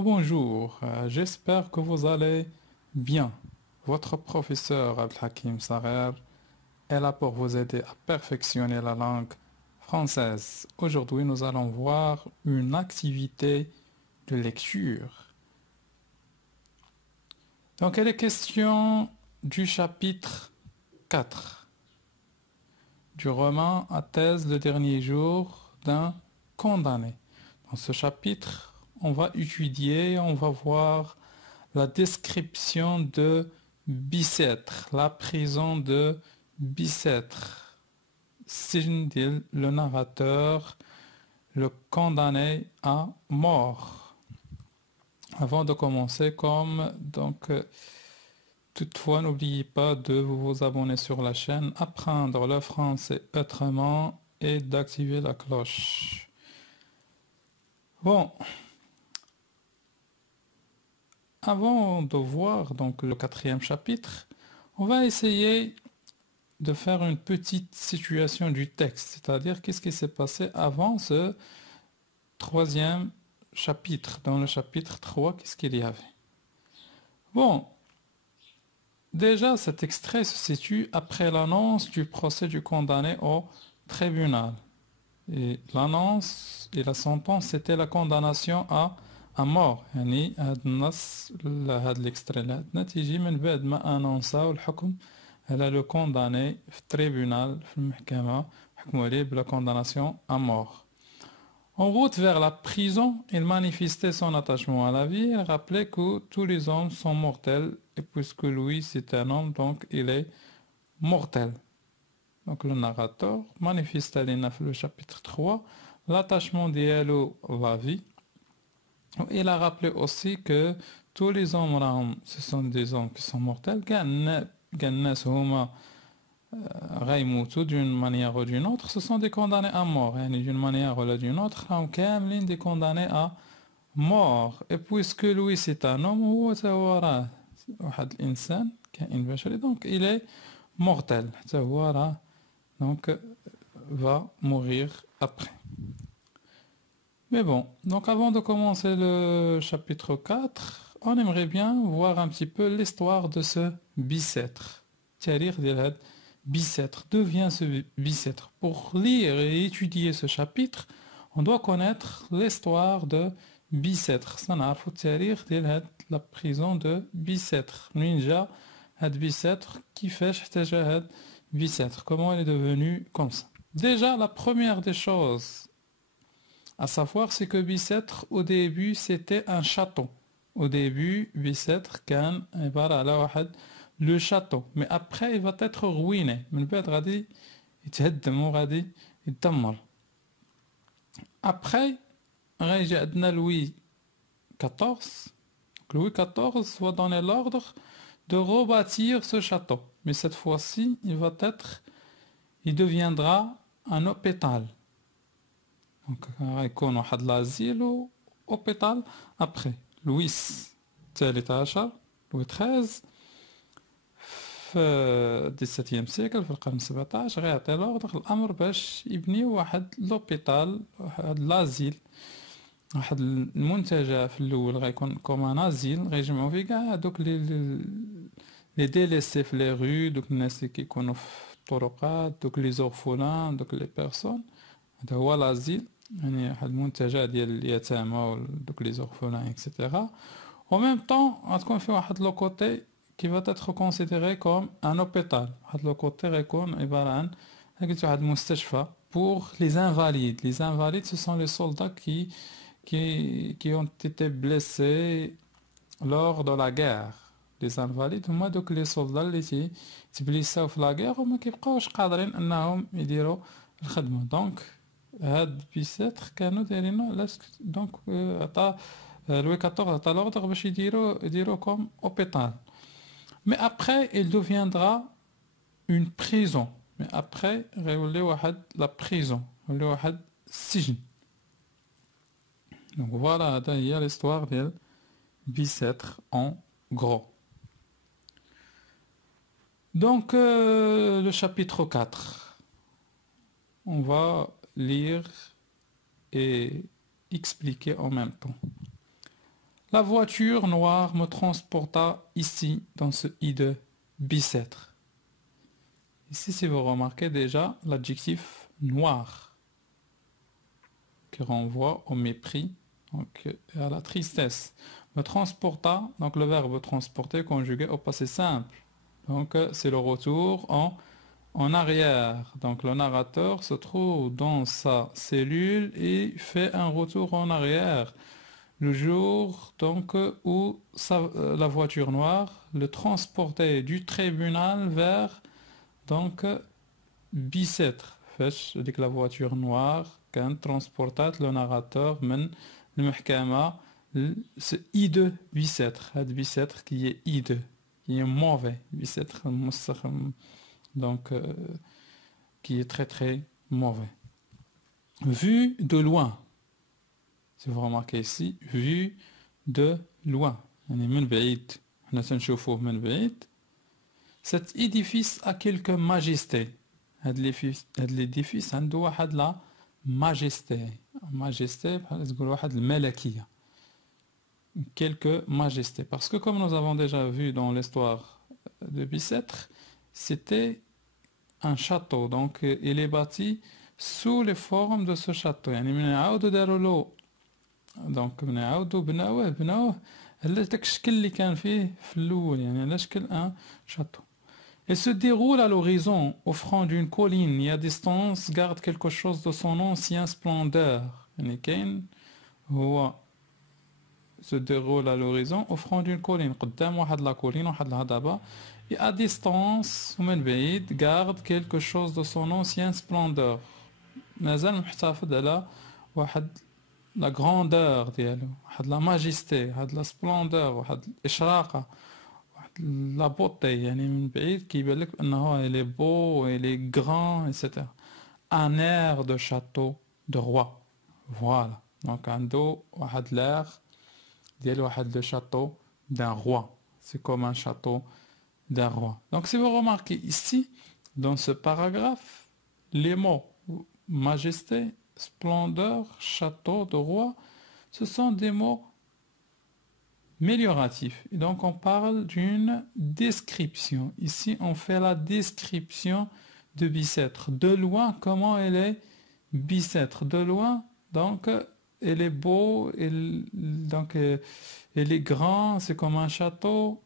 Rebonjour, j'espère que vous allez bien. Votre professeur Abdelhakim Sarer est là pour vous aider à perfectionner la langue française. Aujourd'hui, nous allons voir une activité de lecture. Donc, il est question du chapitre 4 du roman à thèse Le dernier jour d'un condamné. Dans ce chapitre, on va étudier, on va voir la description de Bicêtre, la prison de Bicêtre. Sijndil, le narrateur, le condamné à mort. Avant de commencer, toutefois, n'oubliez pas de vous abonner sur la chaîne, apprendre le français autrement et d'activer la cloche. Bon, avant de voir donc le quatrième chapitre, on va essayer de faire une petite situation du texte, c'est-à-dire qu'est-ce qui s'est passé avant ce troisième chapitre. Dans le chapitre 3, qu'est-ce qu'il y avait? Bon, déjà cet extrait se situe après l'annonce du procès du condamné au tribunal. Et l'annonce et la sentence, c'était la condamnation à mort. يعني هذا النص هذا الاكستري اللي عندنا تيجي من بعد ما انونساو الحكم على لو كونداني في التريبونال في المحكمة حكموا عليه بلا condamnation à mort. En route vers la prison, il manifestait son attachement à la vie. Il rappelait que tous les hommes sont mortels et puisque lui c'est un homme, donc il est mortel. Donc le narrateur manifeste dans le chapitre 3 l'attachement d'Yalo à la vie. Il a rappelé aussi que tous les hommes, ce sont des hommes qui sont mortels. D'une manière ou d'une autre, ce sont des condamnés à mort. D'une manière ou d'une autre, des condamnés à mort. Et puisque lui c'est un homme, donc il est mortel. Donc va mourir après. Mais bon, donc avant de commencer le chapitre 4, on aimerait bien voir un petit peu l'histoire de ce Bicêtre. Bicêtre, d'où vient ce Bicêtre? Pour lire et étudier ce chapitre, on doit connaître l'histoire de Bicêtre. La prison de Bicêtre. Ninja, Bicêtre, qui fait Bicêtre. Comment elle est devenue comme ça? Déjà, la première des choses à savoir, c'est que Bicêtre, au début, c'était un château. Au début, Bicêtre, le château. Mais après, il va être ruiné. Après, Louis XIV. Louis XIV va donner l'ordre de rebâtir ce château. Mais cette fois-ci, il deviendra un hôpital. Donc, يكون واحد l'asile ou hôpital après. Louis XIII, Louis XIII في 17e سيكل في القرن 17 غيعطي لوردر الامر باش يبنيو واحد لوبيتال واحد لازيل واحد المنتجع في الاول غيكون كوم ازيل غيجمعوا فيه كاع دوك لي ديليسي في لي رue دوك الناس اللي كيكونوا في الطرقات دوك لي زورفولان دوك لي بيرسون هذا هو لازيل يعني واحد المنتجع ديال اليتامى ودوك لي زورفولان اكسيتيرا au même temps غتكون فيه واحد لو كوتي qui va être considéré comme un hôpital. Le côté récon est مستشفى pour les invalides. Les invalides, ce sont les soldats qui ont été blessés lors de la guerre. Les invalides هما دوك les soldats اللي تبليساو في la guerre وما كيبقاوش قادرين انهم يديروا الخدمة. Donc هاد بيساتر كانوا دايرينو donc عطا لوي 14 عطا l'ordre باش يديروا comme hôpital. Mais après, il deviendra une prison. Mais après, la prison. Donc voilà, il y a l'histoire de Bicêtre en gros. Donc, le chapitre 4. On va lire et expliquer en même temps. La voiture noire me transporta ici dans ce hideux bicêtre. Ici, si vous remarquez déjà l'adjectif noir qui renvoie au mépris, donc et à la tristesse. Me transporta, donc le verbe transporter conjugué au passé simple. Donc c'est le retour en arrière. Donc le narrateur se trouve dans sa cellule et fait un retour en arrière. Le jour donc où la voiture noire le transportait du tribunal vers donc Bicêtre. فاش ديك la voiture noire كانت transportات le narrateur من المحكمة ce hideux Bicêtre. هاد Bicêtre qui est hideux, qui est mauvais. Bicêtre موسخ donc qui est très très mauvais. Vu de loin. Si vous remarquez ici, vu de loin. يعني من بعيد. حنا تنشوفوه من بعيد. Cet édifice a quelque majesté. هاد l'édifice عنده واحد la majesté. Majesté بحال تقول واحد الملكية. Quelque majesté. Parce que comme nous avons déjà vu dans l'histoire de Bicêtre, c'était un château. Donc il est bâti sous les formes de ce château. يعني من يعاودوا داروا له دونك من يعاودوا بناوه على داك الشكل اللي كان فيه في الأول يعني على شكل ان شاتو. Il se déroule à l'horizon, offrant d'une colline et à distance garde quelque chose de son ancienne splendeur. يعني كاين هو se déroule à l'horizon, offrant d'une colline. قدام واحد لا كولين واحد الهضبة. Et à distance ومن بعيد garde quelque chose de son ancienne splendeur. مازال محتفظ على واحد لا غراندور ديالو واحد لا ماجيستي واحد لا سبلوندور واحد الاشراقه واحد لا بوتي يعني من بعيد كيبان لك بانه الي بو الي غران ايتترا ان اير دو شاتو دو روا فوالا دونك عنده واحد لير ديال واحد لو شاتو دان روا سي كوم ان شاتو دان روا دونك si vous remarquez ici dans ce paragraphe les mots majesté, splendeur, château de roi, ce sont des mots amélioratifs. Et donc on parle d'une description. Ici on fait la description de Bicêtre. De loin, comment elle est Bicêtre. De loin, donc elle est beau, donc elle est grand, c'est comme un château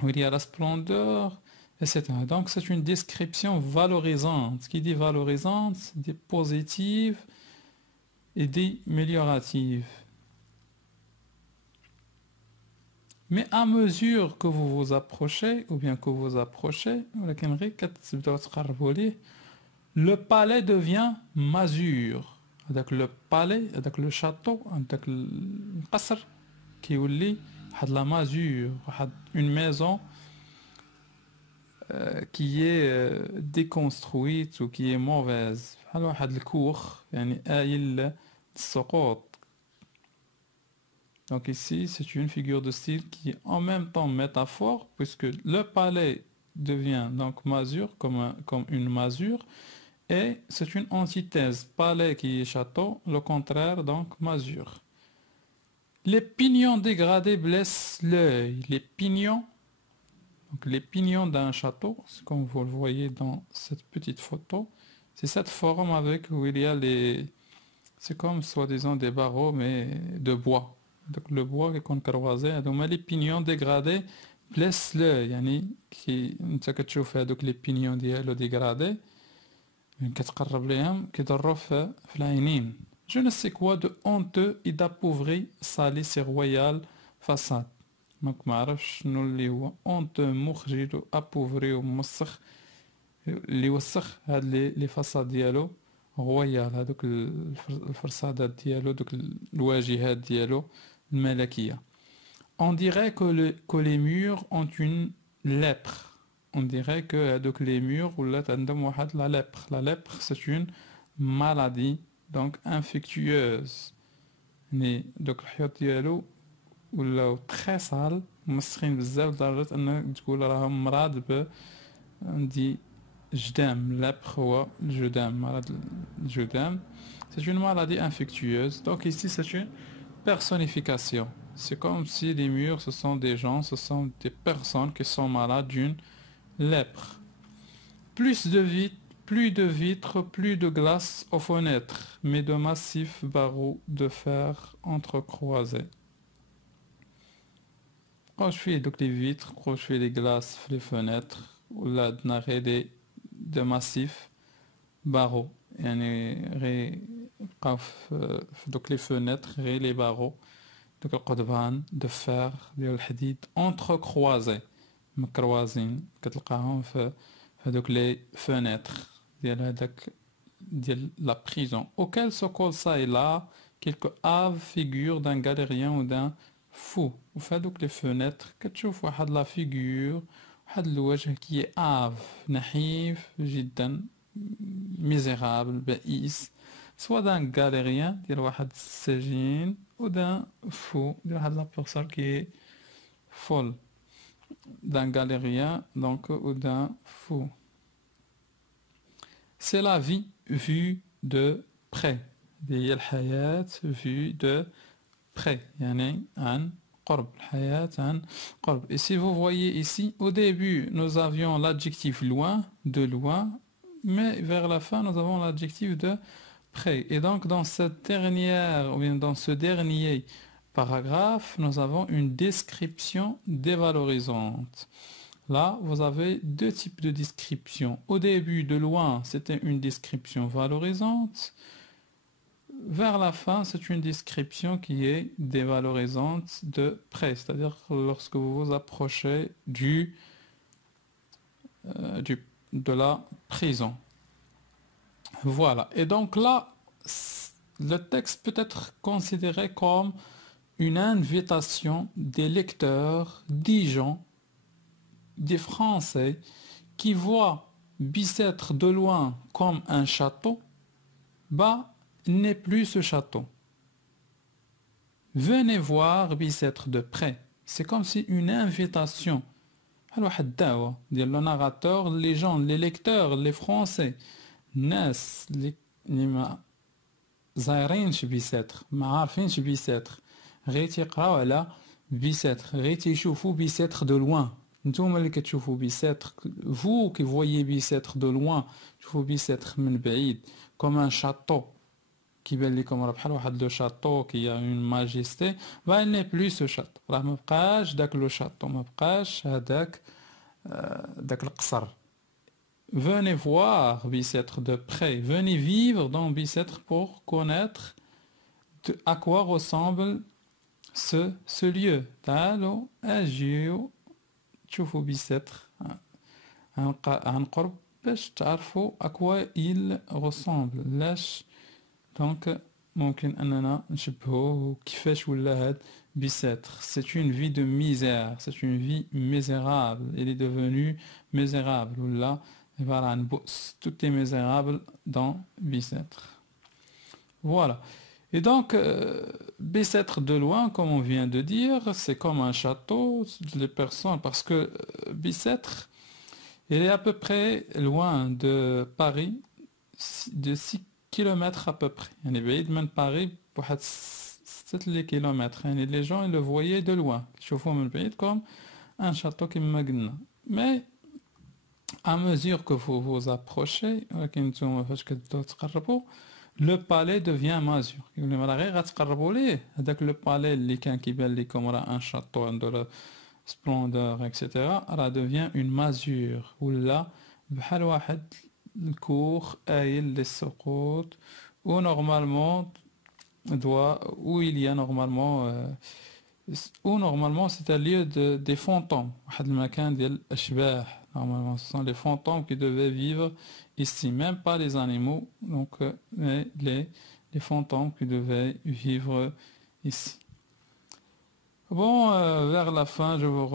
où il y a la splendeur, etc. Donc c'est une description valorisante. Ce qui dit valorisante, c'est des positives et des amélioratives. Mais à mesure que vous vous approchez, ou bien que vous approchez, le palais devient masure. Donc le palais, donc le château, donc le قصر كيولي واحد la masure, une maison qui est déconstruite ou qui est mauvaise. بحال واحد الكوخ يعني آيل السقوط. Donc ici, c'est une figure de style qui est en même temps métaphore, puisque le palais devient donc masure, comme une masure, et c'est une antithèse. Palais qui est château, le contraire, donc masure. Les pignons dégradés blessent l'œil. Les pignons, donc les pignons d'un château, comme vous le voyez dans cette petite photo, c'est cette forme avec où il y a les... C'est comme soi-disant des barreaux, mais de bois. Donc le bois qu'on croisait, donc les pignons dégradés blessent l'œil. يعني كي انت كتشوف هذوك les pignons ديالو dégradés كتقرب ليهم كيضروا في العينين. Je ne sais quoi de honteux et d'appauvri salit ses royales façades. دونك ما عرفش شنو اللي هو honteux مخجل و appauvri وموسخ اللي وسخ هاد لي فاصاد ديالو رويال هادوك الفرصادات ديالو دوك الواجهات ديالو الملكية. On dirait que les murs ont une lèpre. On dirait que هادوك les murs ولات عندهم واحد la lèpre. La lèpre c'est une maladie donc infectieuse. يعني دوك الحيوط ديالو ولاو très sale مسخين بزاف لدرجة انك تقول راهم مراد ب عندي جدام. لèpre هو الجدام مرض الجدام. C'est une maladie infectieuse. Donc ici c'est une personnification. C'est comme si les murs, ce sont des gens, ce sont des personnes qui sont malades d'une lèpre. Plus de vitres, plus de glace aux fenêtres, mais de massifs barreaux de fer entrecroisés. Quand je fais donc les vitres, quand je fais les glaces, les fenêtres, ولا عندنا غير des massifs barreaux. يعني غير بقاو في دوك les fenêtres غير les barreaux دوك القضبان de fer ديال الحديد entrecroisés مكروازين كتلقاهم في هذوك les fenêtres ديال هذاك ديال la prison auquel se colle ça et là quelques aves figures d'un galérien ou d'un fou وفي هذوك les fenêtres كتشوف واحد la figure واحد الوجه كي آف نحيف جدا ميزيرابل بئيس سوا دان غاليريان ديال واحد السجين و دان فو ديال واحد لا بيرسون كي فول دان غاليريان دونك و دان فو سي لا في vue de près هي الحياة vue de près يعني عن قرب الحياة عن قرب. Et si vous voyez ici, au début, nous avions l'adjectif loin, de loin, mais vers la fin, nous avons l'adjectif de près. Et donc, dans cette dernière, ou bien dans ce dernier paragraphe, nous avons une description dévalorisante. Là, vous avez deux types de description. Au début, de loin, c'était une description valorisante. Vers la fin, c'est une description qui est dévalorisante de près, c'est-à-dire lorsque vous vous approchez de la prison. Voilà. Et donc là, le texte peut être considéré comme une invitation des lecteurs, des gens, des Français qui voient Bicêtre de loin comme un château, n'est plus ce château. Venez voir Bicêtre de près. C'est comme si une invitation. Le narrateur, les gens, les lecteurs, les Français, الناس اللي ما زايرينش بيساتر ما عارفينش بيساتر غير تيقراو على بيساتر غير تيشوفوا بيساتر دو لوان. نتوما اللي كتشوفوا بيساتر vous qui voyez بيساتر دو لوان تشوفوا بيساتر من بعيد comme un château كيبان لكم راه بحال واحد لو شاطو كي اون ماجيستي با ني بلو سو شاطو راه ما بقاش داك لو شاطو ما بقاش هذاك داك القصر. Venez voir Bicêtre de près, venez vivre dans Bicêtre pour connaître à quoi ressemble ce lieu. تعالوا اجيو تشوفوا بيساتر عن قرب باش تعرفوا à quoi il ressemble. لاش دونك ممكن اننا نشبهوه كيفاش ولا هاد بيساتر. C'est une vie de misère, c'est une vie misérable, il est devenu misérable ولا عبارة عن بؤس. Tout est misérable dans Bicêtre. Voilà. Et donc, Bicêtre de loin, comme on vient de dire, c'est comme un château, les personnes, parce que Bicêtre, il est à peu près loin de Paris, de 6 kilomètres à peu près. يعني بعيد من Paris بواحد 6 kilomètres. يعني les gens ils le voyaient de loin. يشوفوه من بعيد comme un château كما قلنا. Mais à mesure que vous vous approchez, le palais devient masure. Le palais un château de splendeur, etc. devient une masure. Où là, le cours où normalement où il y a normalement c'est un lieu des fantômes. Normalement, ce sont les fantômes qui devaient vivre ici, même pas les animaux, donc mais les fantômes qui devaient vivre ici. Bon, vers la fin, je vous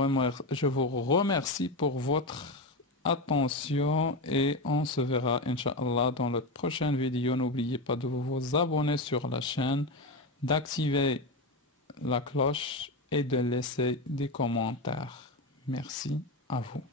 remercie pour votre attention et on se verra, Inch'Allah, dans la prochaine vidéo. N'oubliez pas de vous abonner sur la chaîne, d'activer la cloche et de laisser des commentaires. Merci à vous.